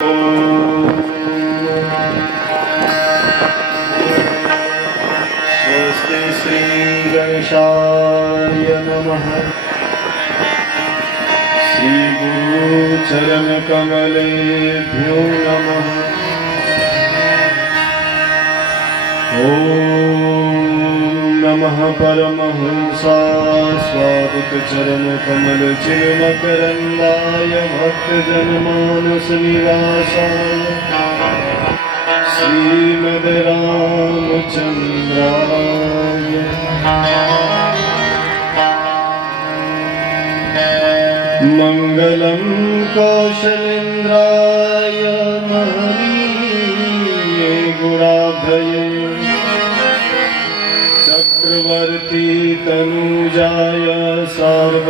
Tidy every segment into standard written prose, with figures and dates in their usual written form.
स्वस्ति श्री गणेशाय नमः। श्री गुरु चरण कमलेभ्यो नमः। ओम नमः परमहंसा स्वागत चरण कमल चिन्मकरंदाय भक्त जनमानस निवासाय श्रीमद रामचंद्राय मंगलम कौशलेन्द्राय महनीय गुणाभये चक्रवर्ती तनुजाय सार्वभौमाय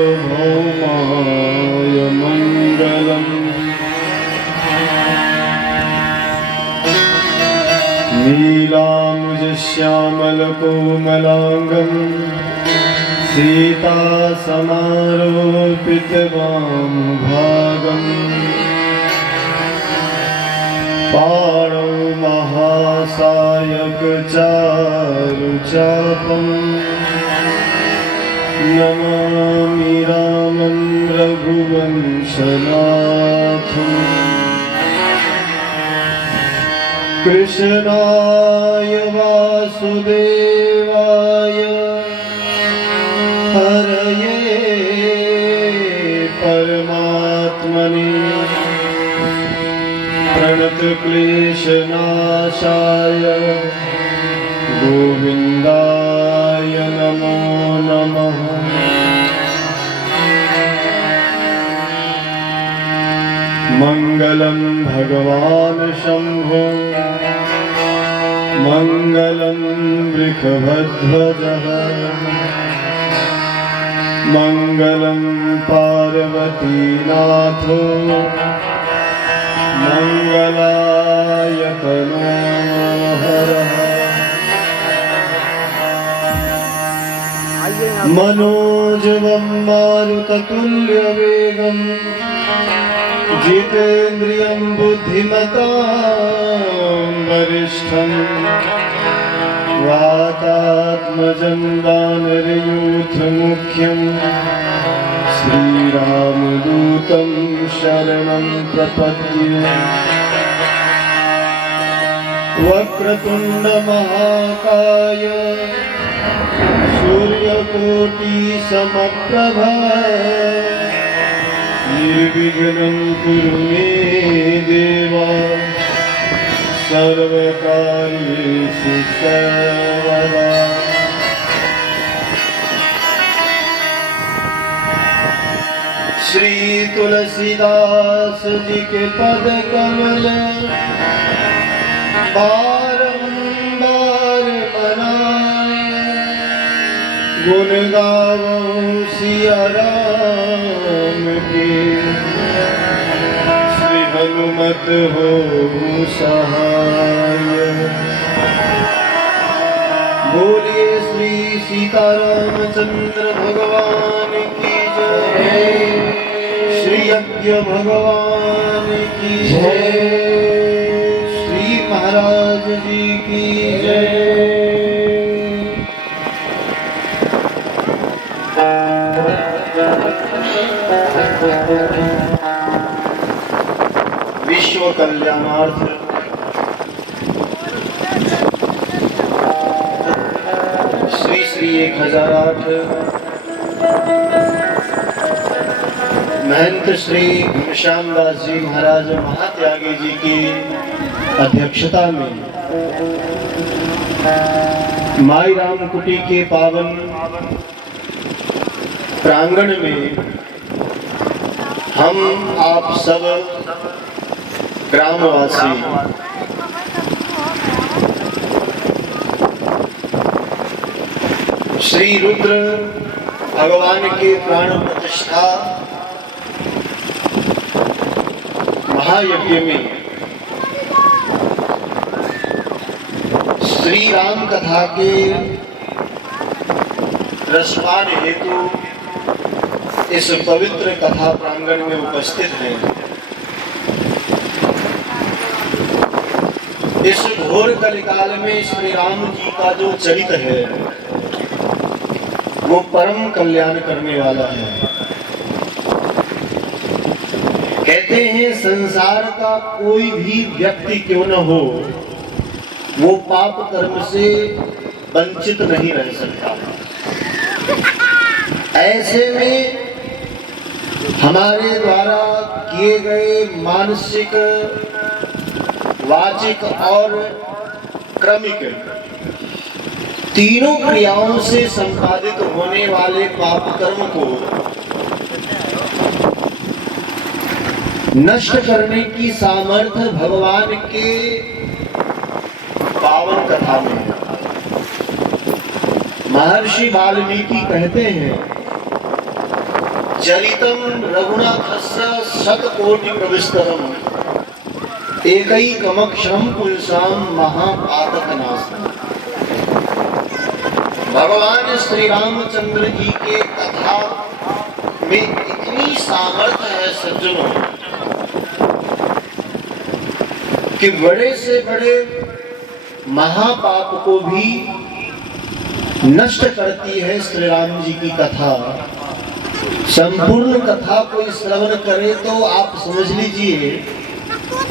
मंगलम्। नीलाम्बुज श्यामल कोमलांगं सीता समारोपित वामभागम् पाणौ महासायक चारुचापम् नमामि रामं रघुवंशनाथम्। कृष्णाय वासुदेवाय हरये परमात्मने प्रणतक्लेशनाशाय गोविन्दाय नमो नमः। मंगलम भगवान शंभो मंगलम वृषभध्वजः मंगलम पार्वतीनाथो मंगलाय तनोहरः। मनोजवं मारुततुल्यवेगम् जितेन्द्रियं बुद्धिमतां वरिष्ठं वातात्मजं वानरयूथमुख्यं श्रीरामदूतं शरणं प्रपद्ये। वक्रतुण्डमहाकाय सूर्यकोटिसमप्रभा निर्विघ्नं कुरु मे देवा सर्वकार्येषु सर्वदा। श्री तुलसीदास जी के पद कमल बारंबार मनाए गुण गावों सिया राम के श्री हनुमत हो सहाय। बोलिए श्री सीतारामचंद्र भगवान की जय। श्री यज्ञ भगवान की जय। श्री महाराज जी की जय। विश्व कल्याणार्थ श्री श्री 1008 महंत श्री घनश्यामदास जी महाराज महात्यागी जी की अध्यक्षता में माई राम कुटी के पावन प्रांगण में हम आप सब ग्रामवासी श्री रुद्र भगवान के प्राण प्रतिष्ठा महायज्ञ में श्री राम कथा के रसपान हेतु इस पवित्र कथा प्रांगण में उपस्थित हैं। इस घोर कलिकाल में श्री राम जी का जो चरित है वो परम कल्याण करने वाला है। कहते हैं संसार का कोई भी व्यक्ति क्यों न हो, वो पाप कर्म से वंचित नहीं रह सकता। ऐसे में हमारे द्वारा किए गए मानसिक, वाचिक और क्रमिक तीनों क्रियाओं से संपादित होने वाले पाप कर्म को नष्ट करने की सामर्थ्य भगवान के पावन कथा में है। महर्षि वाल्मीकि कहते हैं, चरितम रघुनाथस्य शतकोटि प्रविस्तरम एकैकमक्षरम पुंसाम महापातकनाशनम। भगवान श्री रामचंद्र जी के कथा में इतनी सामर्थ्य है सज्जनों कि बड़े से बड़े महापाप को भी नष्ट करती है श्री राम जी की कथा। संपूर्ण कथा को श्रवण करें तो आप समझ लीजिए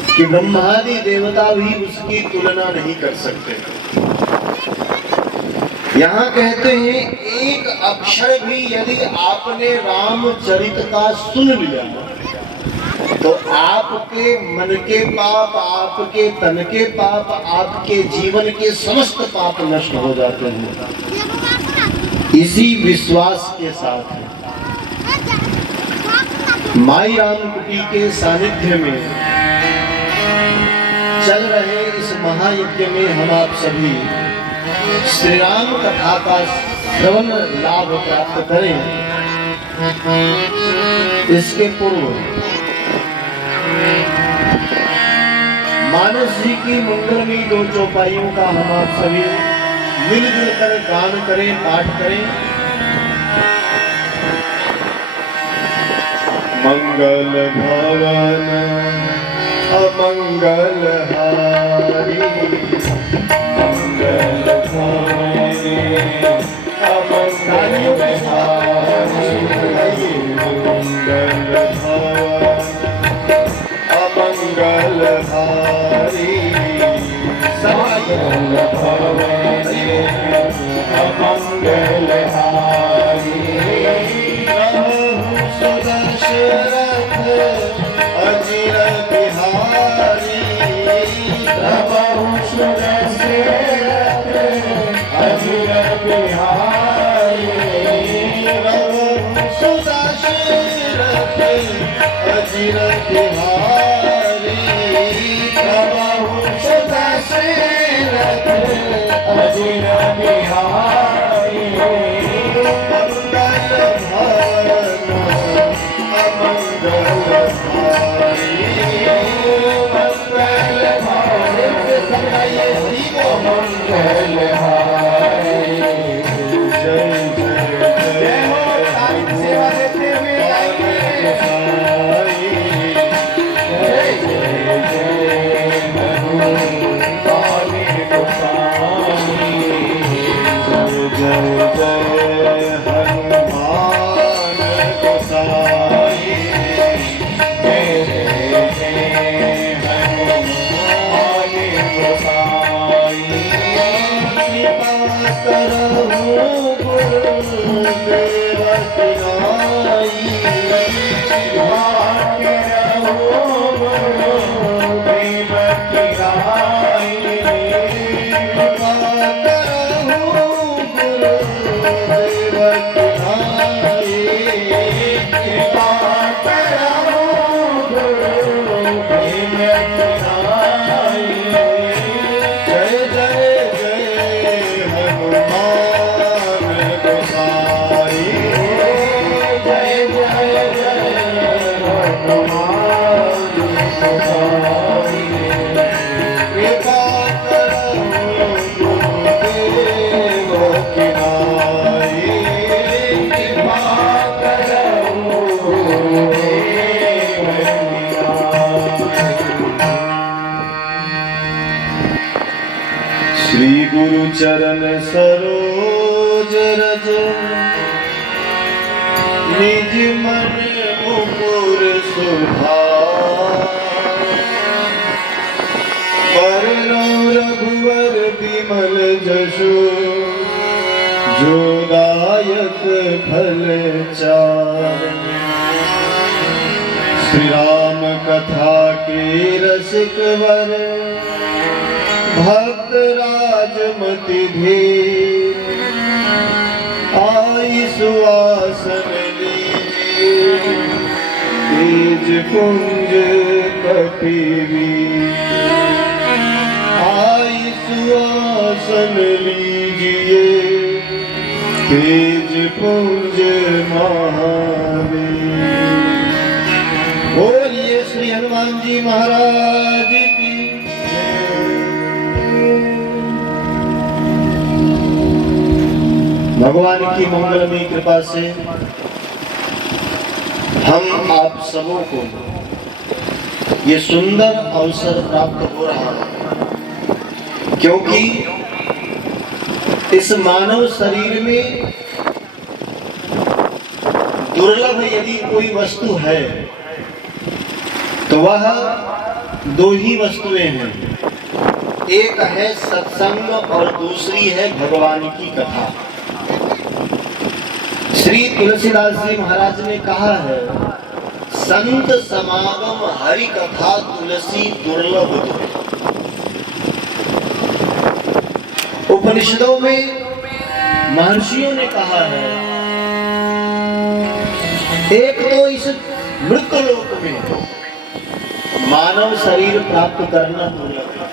कि ब्रह्मादि देवता भी उसकी तुलना नहीं कर सकते। यहाँ कहते हैं एक अक्षर भी यदि आपने रामचरित का सुन लिया तो आपके मन के पाप, आपके तन के पाप, आपके जीवन के समस्त पाप नष्ट हो जाते हैं। इसी विश्वास के साथ माई राम कुटी के सानिध्य में चल रहे इस महायज्ञ में हम आप सभी श्री राम कथा का श्रवण लाभ प्राप्त करें। इसके पूर्व मानस जी की मंगलमयी दो चौपाइयों का हम आप सभी मिलजुल कर गान करें, पाठ करें। मंगल भवन अमंगल हारी, मंगल भवन अमंगल हारी, मंगल भवन अमंगल हारी, मंगल भवन अमंगल हारी। सुदशरथ अजिर बिहारी, प्रभु सुदशरथ अजिर बिहारी, प्रभु सुदशरथ अजिर बिहारी, प्रभु सुदशरथ अजिर बिहारी। Bye. श्री गुरु चरण सरोज रज निज मन मुकुर सुधार बरनौ रघुवर बिमल जसु जो दायक फल चार श्री राम कथा के रसिक वर भक्त राजमति धीर आई सुआसन लीजिए तेज कुंज कपिवीर आई सुआसन लीजिए तेज कुंज महावीर। बोलिए श्री हनुमान जी महाराज की। भगवान की मंगलमयी कृपा से हम आप सबों को ये सुंदर अवसर प्राप्त हो रहा है, क्योंकि इस मानव शरीर में दुर्लभ यदि कोई वस्तु है तो वह दो ही वस्तुएं हैं, एक है सत्संग और दूसरी है भगवान की कथा। श्री तुलसीदास जी महाराज ने कहा है, संत समागम हरि कथा तुलसी दुर्लभ दुर्लभ। उपनिषदों में महर्षियों ने कहा है, एक तो इस मृत लोक में मानव शरीर प्राप्त करना दुर्लभ है।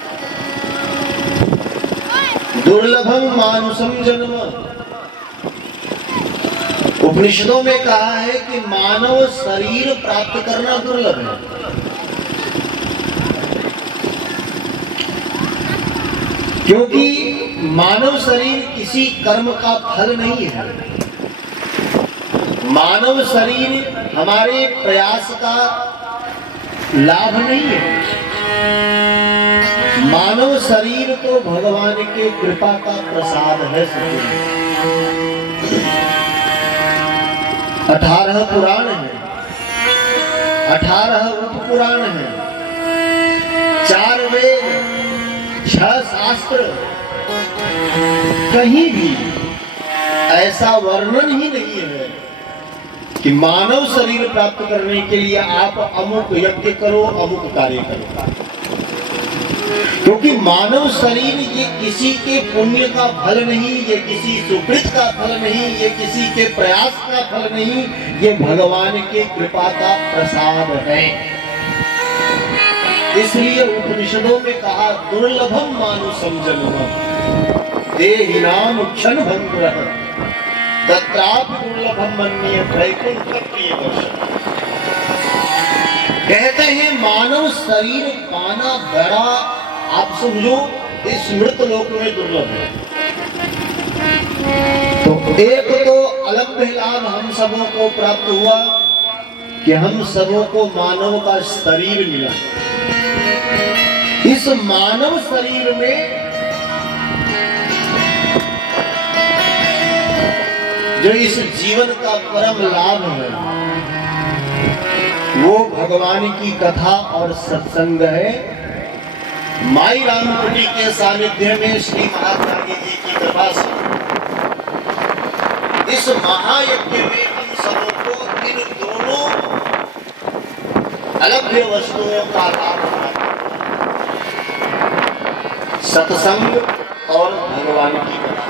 दुर्लभम मानुषम जन्म। उपनिषदों में कहा है कि मानव शरीर प्राप्त करना दुर्लभ है, क्योंकि मानव शरीर किसी कर्म का फल नहीं है। मानव शरीर हमारे प्रयास का लाभ नहीं है। मानव शरीर तो भगवान के कृपा का प्रसाद है। 18 पुराण है, 18 उपपुराण है, 4 वेद, 6 शास्त्र, कहीं भी ऐसा वर्णन ही नहीं है कि मानव शरीर प्राप्त करने के लिए आप अमुक यज्ञ करो, अमुक कार्य करो। क्योंकि मानव शरीर ये किसी के पुण्य का फल नहीं, ये किसी सुकृत का फल नहीं, ये किसी के प्रयास का फल नहीं, ये भगवान के कृपा का प्रसाद है। इसलिए उपनिषदों में कहा, दुर्लभम मानुषम जन्म देहिनाम क्षण भंगुरः तत्रापि दुर्लभम मन्ये वैकुंठ प्रिय दर्शन। कहते हैं मानव शरीर पाना बड़ा, आप समझो, इस मृत लोक में दुर्लभ है। तो एक तो अलग लाभ हम सबों को प्राप्त हुआ कि हम सबों को मानव का शरीर मिला। इस मानव शरीर में जो इस जीवन का परम लाभ है वो भगवान की कथा और सत्संग है। माई रामकुटी के सानिध्य में श्री महात्मा जी की कृपा से इस महायज्ञ में हम सबों को इन दोनों अलभ्य वस्तुओं का लाभ प्राप्त, सत्संग और भगवान की कथा।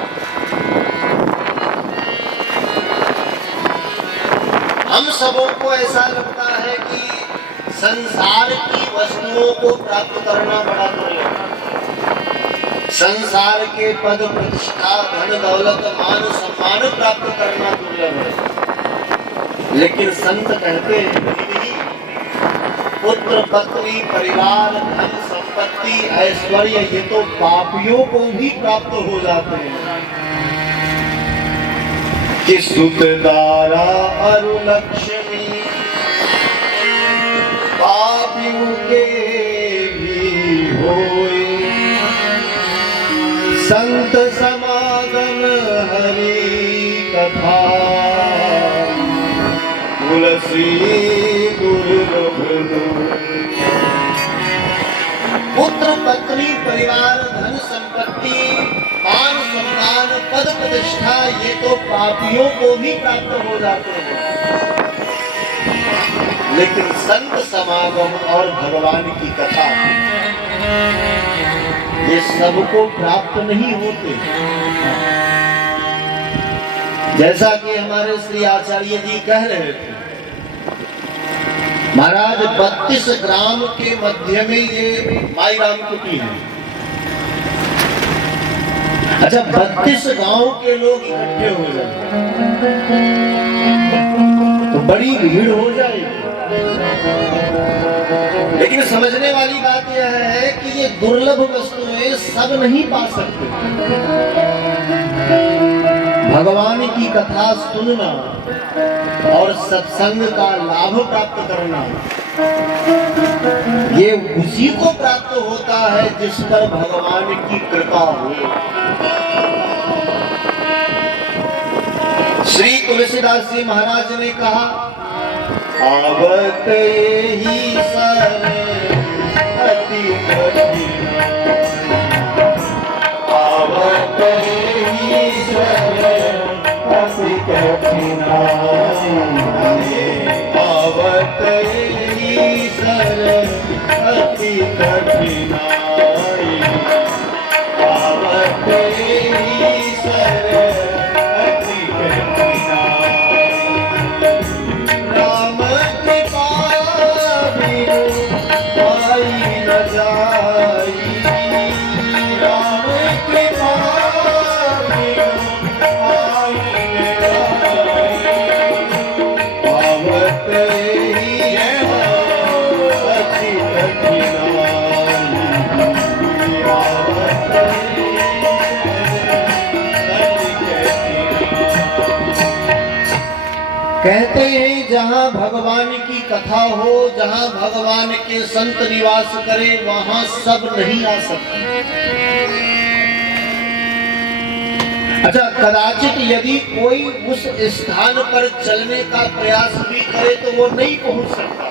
हम सबों को ऐसा लगता है कि संसार की वस्तुओं को प्राप्त करना बड़ा दुर्लभ है। संसार के पद प्रतिष्ठा, धन दौलत, मान सम्मान प्राप्त करना दुर्लभ है। लेकिन संत कहते हैं, पुत्र पत्नी परिवार धन संपत्ति ऐश्वर्य ये तो पापियों को भी प्राप्त हो जाते हैं। कि सुत दारा अरु लक्ष्मी पापियों के भी होए, संत समागम हरि कथा तुलसी दुर्लभ पुत्र पत्नी परिवार धन संपत्ति मान सम्मान पद प्रतिष्ठा ये तो पापियों को भी प्राप्त हो जाते हैं, लेकिन संत समागम और भगवान की कथा ये सबको प्राप्त नहीं होते। जैसा कि हमारे श्री आचार्य जी कह रहे थे, महाराज 32 ग्राम के मध्य में ये माई राम कुटी है। अच्छा, 32 गांव के लोग इकट्ठे हो जाए तो बड़ी भीड़ हो जाएगी, लेकिन समझने वाली बात यह है कि ये दुर्लभ वस्तुएं सब नहीं पा सकते। भगवान की कथा सुनना और सत्संग का लाभ प्राप्त करना ये उसी को प्राप्त होता है जिस पर भगवान की कृपा हो। श्री तुलसीदास जी महाराज ने कहा, आवत ही सर अति कठिन, आवत ही सर अति कठिन, आवत ही सर अति कठिन, आवत ही सर अति कठिन, राम कृपा बिनु पाई न जाई, राम कृपा बिनु पाई न जाई, आवत ही अति कठिनाई, आवत ही अति कठिनाई। कहते हैं जहाँ भगवान की कथा हो, जहाँ भगवान के संत निवास करे, वहाँ सब नहीं आ सकते। अच्छा, कदाचित यदि कोई उस स्थान पर चलने का प्रयास भी करे तो वो नहीं पहुंच सकता।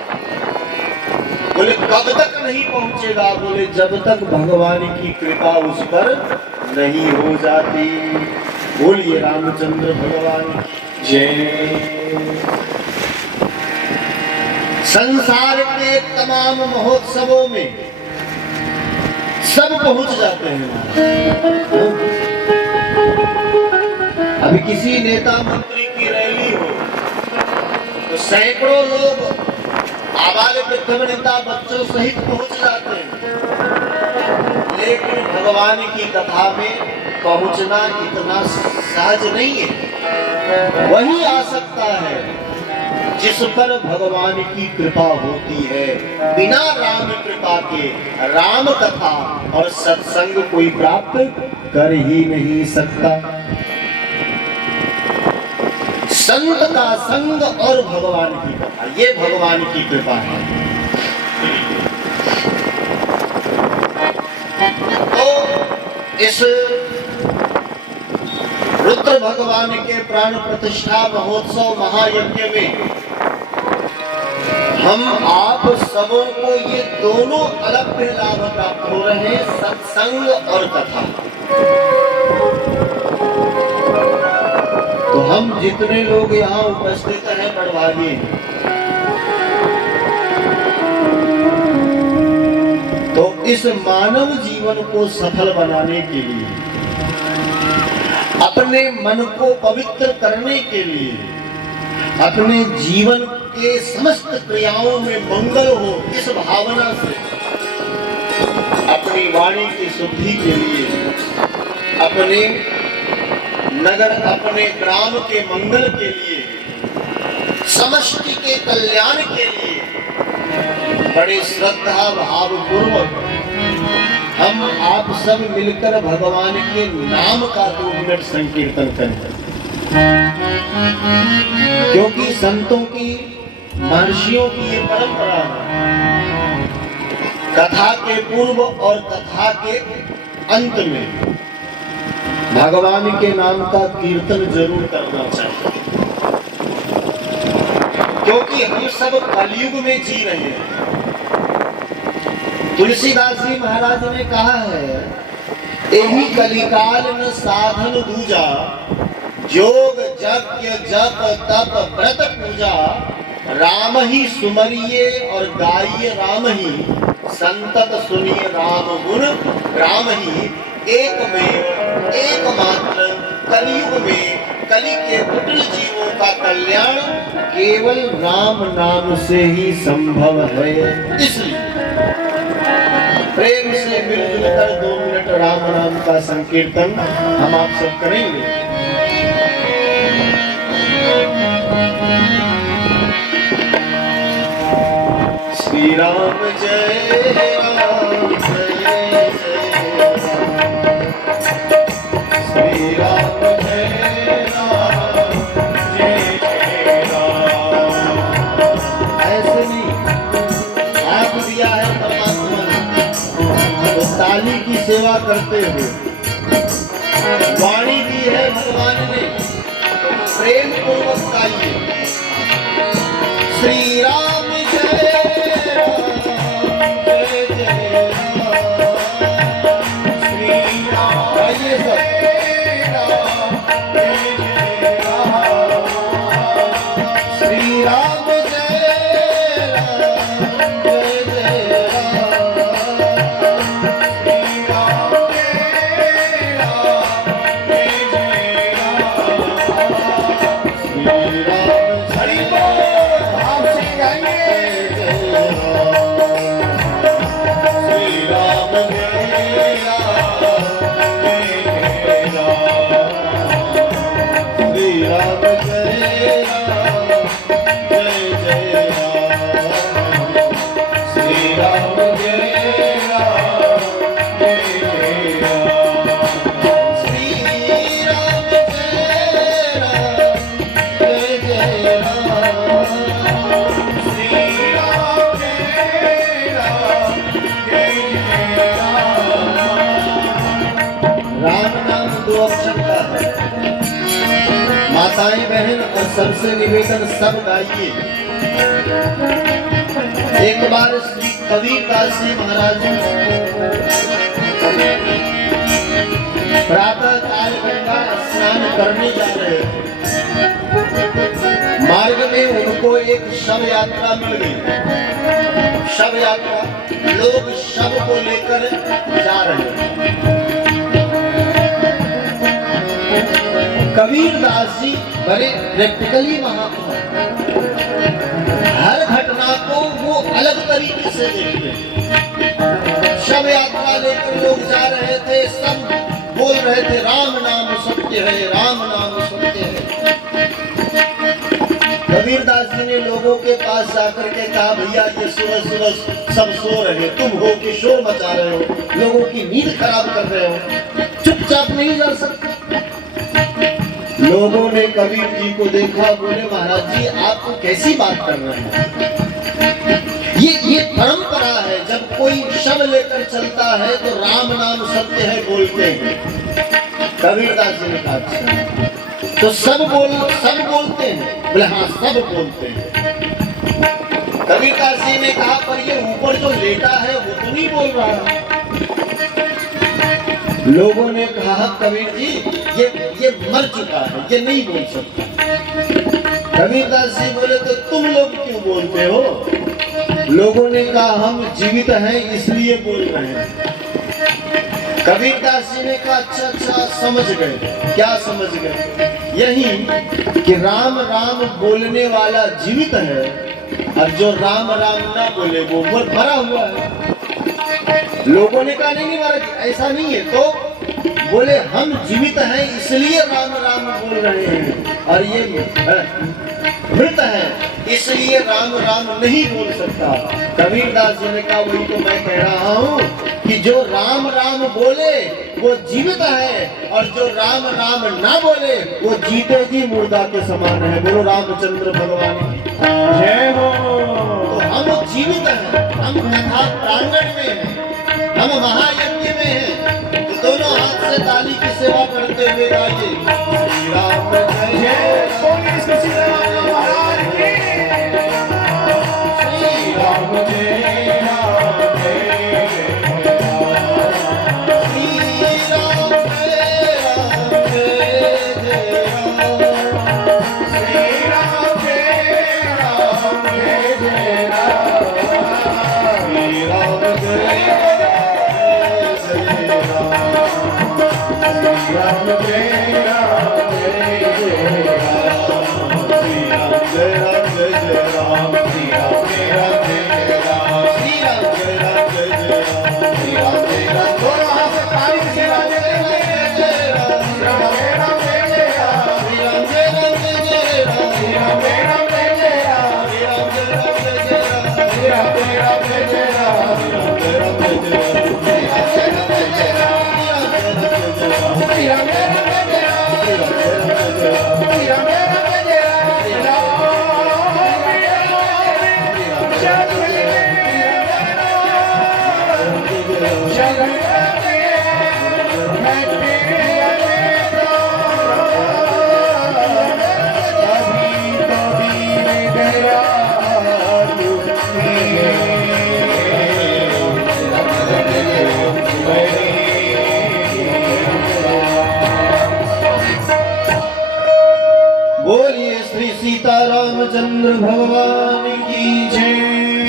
बोले कब तक नहीं पहुंचेगा? बोले जब तक भगवान की कृपा उस पर नहीं हो जाती। बोलिए रामचंद्र भगवान जय। संसार के तमाम महोत्सवों में सब पहुंच जाते हैं। अभी किसी नेता मंत्री की रैली हो तो सैकड़ों लोग आबाल वृद्ध वनिता बच्चों सहित पहुंच जाते हैं, लेकिन भगवान की कथा में पहुंचना इतना सहज नहीं है। वही आ सकता है जिस पर भगवान की कृपा होती है। बिना राम कृपा के राम कथा और सत्संग कोई प्राप्त कर ही नहीं सकता। संत का संग और भगवान की कथा, ये भगवान की कृपा है। तो इस रुद्र भगवान के प्राण प्रतिष्ठा महोत्सव महायज्ञ में हम आप सबों को ये दोनों अलग लाभ प्राप्त हो रहे हैं, सत्संग और कथा। तो हम जितने लोग यहाँ उपस्थित हैं बड़भागी, तो इस मानव जीवन को सफल बनाने के लिए, अपने मन को पवित्र करने के लिए, अपने जीवन के समस्त क्रियाओं में मंगल हो इस भावना से, अपनी वाणी की शुद्धि के लिए, अपने नगर अपने ग्राम के मंगल के लिए, समष्टि के कल्याण के लिए बड़े श्रद्धा भाव पूर्वक हम आप सब मिलकर भगवान के नाम का 2 मिनट संकीर्तन करें। क्योंकि संतों की, महर्षियों की ये परंपरा है, कथा के पूर्व और कथा के अंत में भगवान के नाम का कीर्तन जरूर करना चाहिए, क्योंकि हम सब कलयुग में जी रहे हैं। तुलसीदास जी महाराज ने कहा है, एही कलिकाल न साधन दूजा, योग यज्ञ जप तप व्रत पूजा, राम ही सुमरिए और गाइए राम ही, संतत सुनिए राम गुण राम ही, एक में एकमात्र कलयुग में कलि के कुटिल जीवों का कल्याण केवल राम नाम से ही संभव है। इसलिए प्रेम से मिलजुल कर 2 मिनट राम नाम का संकीर्तन हम आप सब करेंगे। श्री राम जय राम जय जय श्री राम जय राम जय जय राम। ऐसे नहीं, आप दिया है परमात्मा ने तो ताली की सेवा करते हुए, वाणी दी है भगवान ने तो प्रेम पूर्वक गाइए। श्री राम जय माताएं बहन और सबसे निवेदन सब गाइए। एक बार श्री कबीरदास जी महाराज प्रातः काल गंगा स्नान करने जा रहे थे। मार्ग में उनको एक शव यात्रा मिल गई। शव यात्रा, लोग शव को लेकर जा रहे हैं। कबीरदास जी बड़े प्रैक्टिकली महात्मा, हर घटना को वो अलग तरीके से देखते हैं। शव यात्रा लेकर लोग जा रहे थे, सब बोल रहे थे राम नाम सत्य है, राम नाम सत्य है। कबीरदास जी ने लोगों के पास जाकर के कहा, भैया ये सुबह सुबह सब सो रहे, तुम हो कि शोर मचा रहे हो, लोगों की नींद खराब कर रहे हो, चुपचाप नहीं जा सकते। लोगों ने कबीर जी को देखा, बोले महाराज जी आप कैसी बात कर रहे हैं, ये परंपरा है, जब कोई शव लेकर चलता है तो राम नाम सत्य है बोलते हैं। कबीरदास जी ने कहा अच्छा, तो सब बोलते हैं? बोले हाँ सब बोलते हैं। कबीरदास जी ने कहा पर ये ऊपर जो लेटा है वो तो नहीं बोल रहा। लोगों ने कहा कबीर जी ये मर चुका है, ये नहीं बोल सकता। कबीरदास जी बोले तो तुम लोग क्यों बोलते हो? लोगों ने कहा हम जीवित हैं इसलिए बोल रहे हैं। कबीरदास जी ने कहा अच्छा समझ गए। क्या समझ गए? यही कि राम राम बोलने वाला जीवित है और जो राम राम ना बोले वो मरा हुआ है। लोगों ने कहा नहीं महाराज ऐसा नहीं है। तो बोले हम जीवित हैं इसलिए राम राम बोल रहे हैं और ये मृत है इसलिए राम राम नहीं बोल सकता। कबीरदास जी ने कहा वही तो मैं कह रहा हूँ कि जो राम राम बोले वो जीवित है और जो राम राम ना बोले वो जीते जी मुर्दा के समान है। बोलो रामचंद्र भगवान जय हो। तो हम जीवित हैं, हम कथा प्रांगण में हैं, हम महायज्ञ में हैं, तो दोनों हाथ से ताली की सेवा करते जय विराजे श्री राम जय जय बोलिए श्री सीताराम महाराज की। श्री राम जय राम जय श्री राम जय राम जय जय राम श्री राम जय राम जय जय राम। श्री राम जय जय राम राम जय राम जय जय राम। श्री राम जय राम जय जय राम श्री राम जय राम जय जय राम। श्री राम जय राम जय जय राम श्री राम जय राम। दोनों हाथ से ताली से राम जय जय राम। श्री राम जय राम जय जय राम। श्री राम जय राम जय जय राम श्री राम जय राम जय जय राम। श्री राम जय राम जय जय राम श्री राम जय राम जय जय राम। श्री राम जय राम जय जय राम श्री राम जय राम जय जय राम। श्री राम जय राम जय जय राम श्री राम जय राम जय जय राम। श्री राम जय राम जय जय राम श्री राम जय राम जय जय राम। बोलिए श्री सीतारामचंद्र भगवान की जय।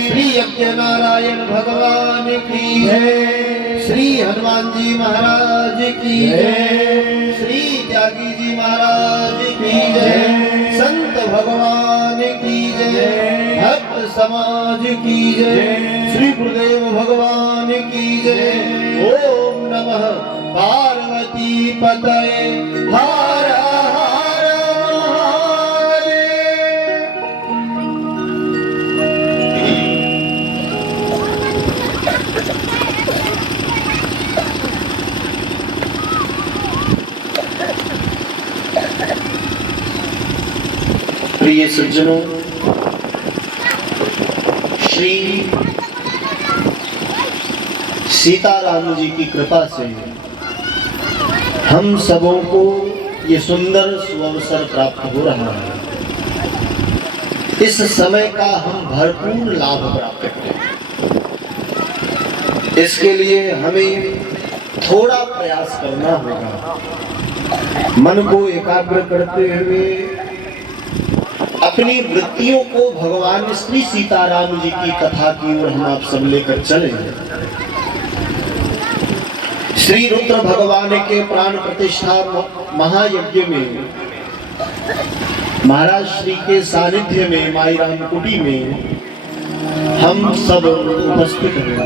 श्री यज्ञ नारायण भगवान की जय। श्री हनुमान जी महाराज की जय। श्री त्यागी जी महाराज की जय। संत भगवान की जय। भक्त समाज की जय। श्री गुरुदेव भगवान की जय। ओम नमः पार्वती पतये हर हर महादेव। प्रिय सज्जनों, श्री सीताराम जी की कृपा से हम सबों को ये सुंदर सुअवसर प्राप्त हो रहा है। इस समय का हम भरपूर लाभ प्राप्त करें, इसके लिए हमें थोड़ा प्रयास करना होगा। मन को एकाग्र करते हुए अपनी वृत्तियों को भगवान श्री सीताराम जी की कथा की ओर हम आप सब लेकर चले। श्री रुद्र भगवान के प्राण प्रतिष्ठा महायज्ञ में महाराज श्री के सानिध्य में माई राम कुटी में हम सब उपस्थित हैं।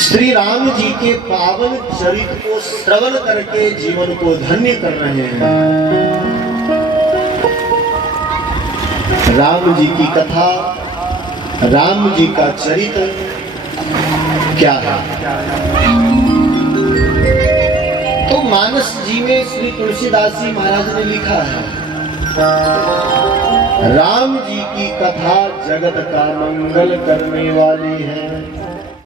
श्री राम जी के पावन चरित्र को श्रवण करके जीवन को धन्य कर रहे हैं। राम जी की कथा, राम जी का चरित्र क्या है? तो मानस जी में श्री तुलसीदास जी महाराज ने लिखा है, राम जी की कथा जगत का मंगल करने वाली है।